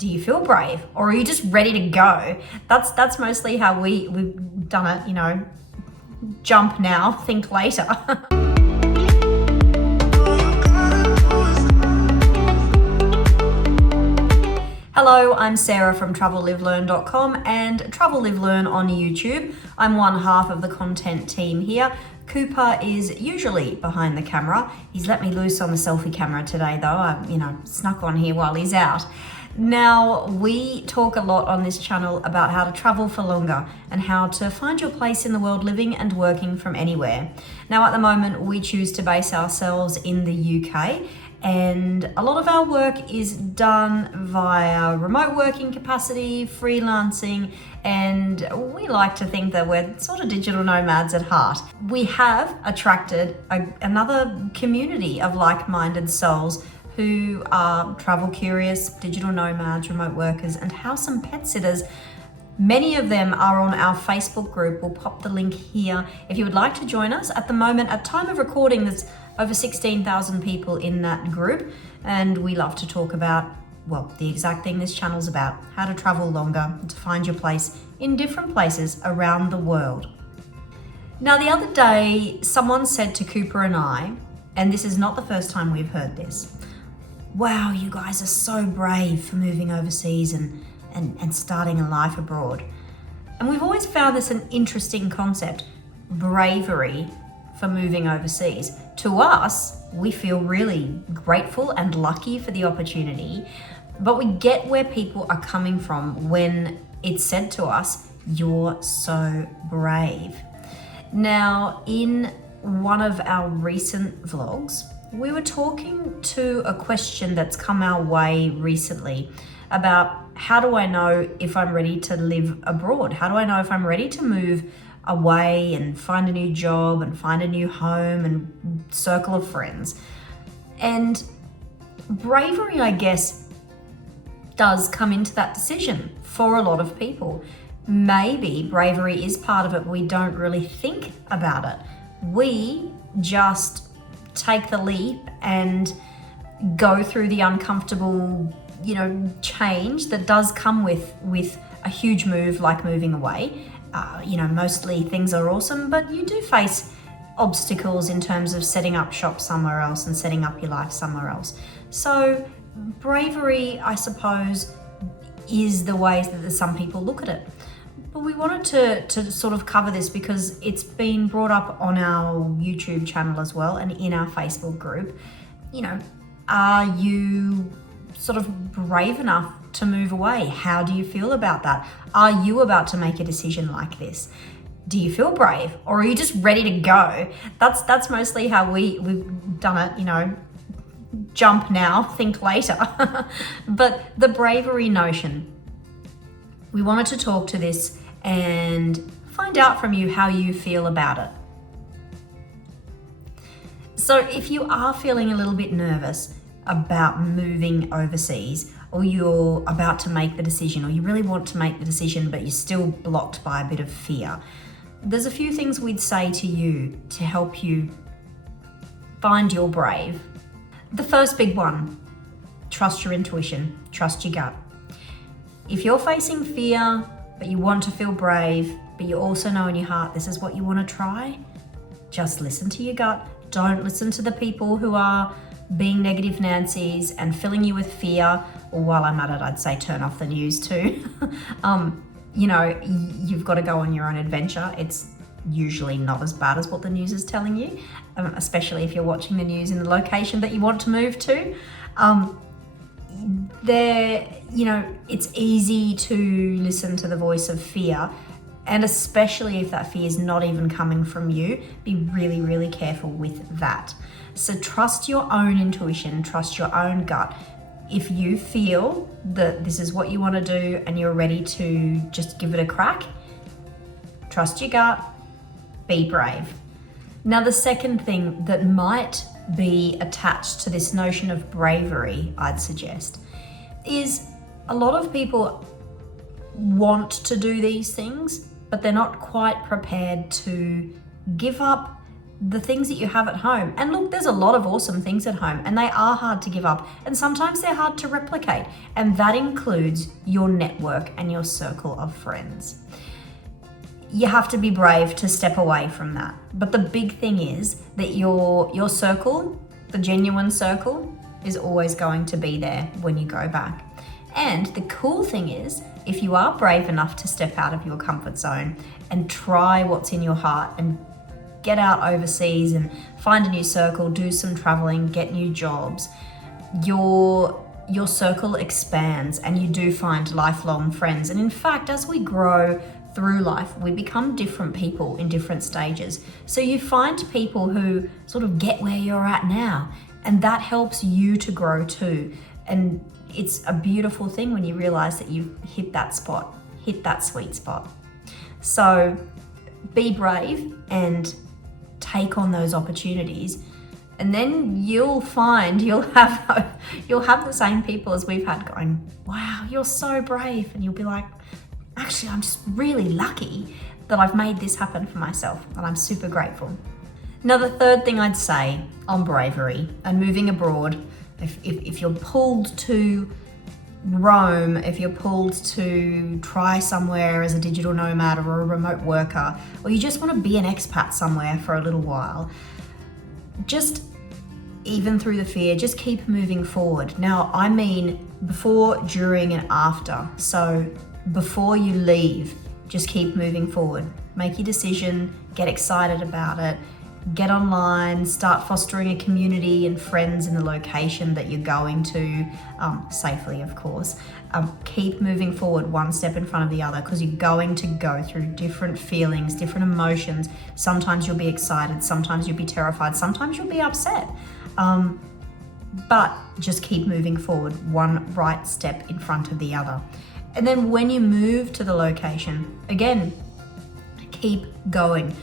Do you feel brave, or are you just ready to go? That's mostly how we've done it, you know, jump now, think later. Hello, I'm Sarah from travelLiveLearn.com and Travel Live Learn on YouTube. I'm one half of the content team here. Cooper is usually behind the camera. He's let me loose on the selfie camera today though. I, snuck on here while he's out. Now, we talk a lot on this channel about how to travel for longer and how to find your place in the world living and working from anywhere. Now, at the moment, we choose to base ourselves in the UK, and a lot of our work is done via remote working capacity, freelancing, and we like to think that we're sort of digital nomads at heart. We have attracted another community of like-minded souls who are travel curious, digital nomads, remote workers, and house and pet sitters. Many of them are on our Facebook group. We'll pop the link here if you would like to join us. At the moment, at time of recording, there's over 16,000 people in that group, and we love to talk about, well, the exact thing this channel's about: how to travel longer, to find your place in different places around the world. Now, the other day, someone said to Cooper and I, and this is not the first time we've heard this, "Wow, you guys are so brave for moving overseas and starting a life abroad." And we've always found this an interesting concept, bravery for moving overseas. To us, we feel really grateful and lucky for the opportunity, but we get where people are coming from when it's said to us, "You're so brave." Now, in one of our recent vlogs, we were talking to a question that's come our way recently about how do I know if I'm ready to live abroad? How do I know if I'm ready to move away and find a new job and find a new home and circle of friends? And bravery, I guess, does come into that decision for a lot of people. Maybe bravery is part of it. We don't really think about it. We just take the leap and go through the uncomfortable, change that does come with a huge move like moving away. Mostly things are awesome, but you do face obstacles in terms of setting up shop somewhere else and setting up your life somewhere else. So bravery, I suppose, is the ways that some people look at it. But we wanted to sort of cover this because it's been brought up on our YouTube channel as well and in our Facebook group. Are you sort of brave enough to move away? How do you feel about that? Are you about to make a decision like this? Do you feel brave, or are you just ready to go? That's mostly how we've done it, jump now, think later. But the bravery notion, we wanted to talk to this and find out from you how you feel about it. So if you are feeling a little bit nervous about moving overseas, or you're about to make the decision, or you really want to make the decision but you're still blocked by a bit of fear, there's a few things we'd say to you to help you find your brave. The first big one, trust your intuition, trust your gut. If you're facing fear, but you want to feel brave, but you also know in your heart this is what you want to try, just listen to your gut. Don't listen to the people who are being negative Nancy's and filling you with fear. Or while I'm at it, I'd say turn off the news too. You've got to go on your own adventure. It's usually not as bad as what the news is telling you, especially if you're watching the news in the location that you want to move to. It's easy to listen to the voice of fear, and especially if that fear is not even coming from you, be really, really careful with that. So trust your own intuition, trust your own gut. If you feel that this is what you want to do and you're ready to just give it a crack, trust your gut, be brave. Now, the second thing that might be attached to this notion of bravery, I'd suggest, is a lot of people want to do these things, but they're not quite prepared to give up the things that you have at home. And look, there's a lot of awesome things at home, and they are hard to give up, and sometimes they're hard to replicate. And that includes your network and your circle of friends. You have to be brave to step away from that. But the big thing is that your circle, the genuine circle, is always going to be there when you go back. And the cool thing is, if you are brave enough to step out of your comfort zone and try what's in your heart and get out overseas and find a new circle, do some traveling, get new jobs, your circle expands and you do find lifelong friends. And in fact, as we grow through life, we become different people in different stages. So you find people who sort of get where you're at now, and that helps you to grow too. And it's a beautiful thing when you realize that you've hit that spot, hit that sweet spot. So be brave and take on those opportunities, and then you'll find you'll have the same people as we've had going, wow, you're so brave. And you'll be like, actually, I'm just really lucky that I've made this happen for myself, and I'm super grateful. Now, the third thing I'd say on bravery and moving abroad, if you're pulled to roam, if you're pulled to try somewhere as a digital nomad or a remote worker, or you just want to be an expat somewhere for a little while, just even through the fear, just keep moving forward. Now, I mean before, during, and after. So before you leave, just keep moving forward. Make your decision, get excited about it, get online, start fostering a community and friends in the location that you're going to, safely, of course. Keep moving forward one step in front of the other, because you're going to go through different feelings, different emotions. Sometimes you'll be excited, sometimes you'll be terrified, sometimes you'll be upset. But just keep moving forward, one right step in front of the other. And then when you move to the location, again, keep going.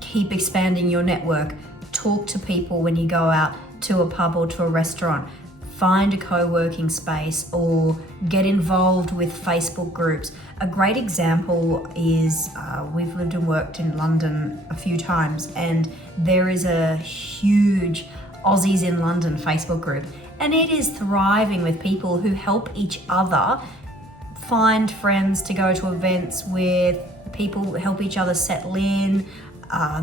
Keep expanding your network. Talk to people when you go out to a pub or to a restaurant. Find a co-working space or get involved with Facebook groups. A great example is we've lived and worked in London a few times, and there is a huge Aussies in London Facebook group, and it is thriving with people who help each other find friends to go to events with, people who help each other settle in.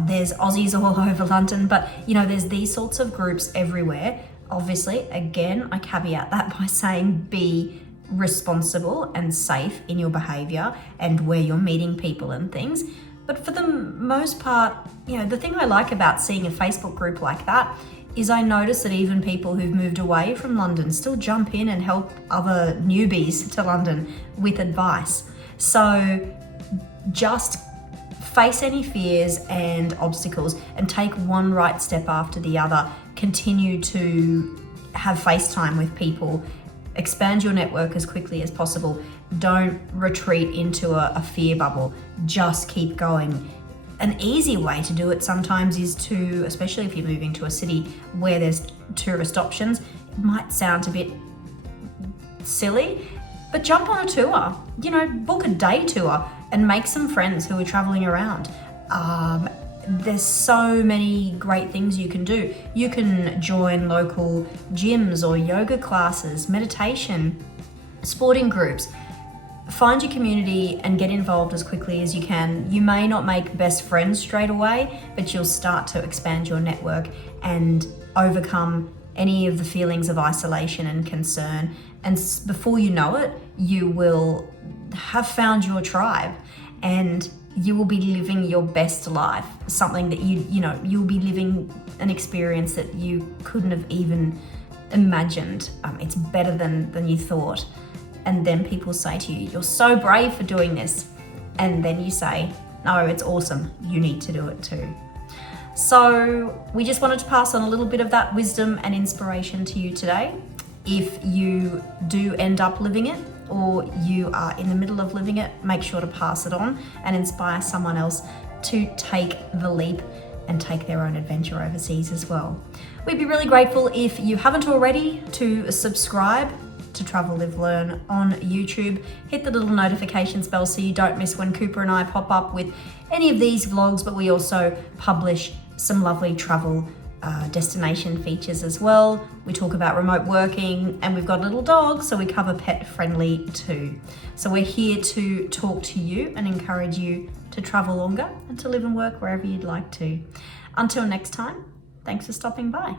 There's Aussies all over London, but there's these sorts of groups everywhere. Obviously, again, I caveat that by saying be responsible and safe in your behavior and where you're meeting people and things. But for the most part, the thing I like about seeing a Facebook group like that is I notice that even people who've moved away from London still jump in and help other newbies to London with advice. So just face any fears and obstacles and take one right step after the other. Continue to have FaceTime with people. Expand your network as quickly as possible. Don't retreat into a fear bubble. Just keep going. An easy way to do it sometimes is to, especially if you're moving to a city where there's tourist options, it might sound a bit silly, but jump on a tour. Book a day tour and make some friends who are traveling around. There's so many great things you can do. You can join local gyms or yoga classes, meditation, sporting groups. Find your community and get involved as quickly as you can. You may not make best friends straight away, but you'll start to expand your network and overcome any of the feelings of isolation and concern. And before you know it, you will have found your tribe and you will be living your best life, something that you'll be living an experience that you couldn't have even imagined. It's better than you thought. And then people say to you, you're so brave for doing this. And then you say, no, it's awesome. You need to do it too. So we just wanted to pass on a little bit of that wisdom and inspiration to you today. If you do end up living it, or you are in the middle of living it, make sure to pass it on and inspire someone else to take the leap and take their own adventure overseas as well. We'd be really grateful if you haven't already to subscribe to Travel, Live, Learn on YouTube. Hit the little notifications bell so you don't miss when Cooper and I pop up with any of these vlogs, but we also publish some lovely travel destination features as well. We talk about remote working, and we've got a little dog, so we cover pet friendly too. So we're here to talk to you and encourage you to travel longer and to live and work wherever you'd like to. Until next time, thanks for stopping by.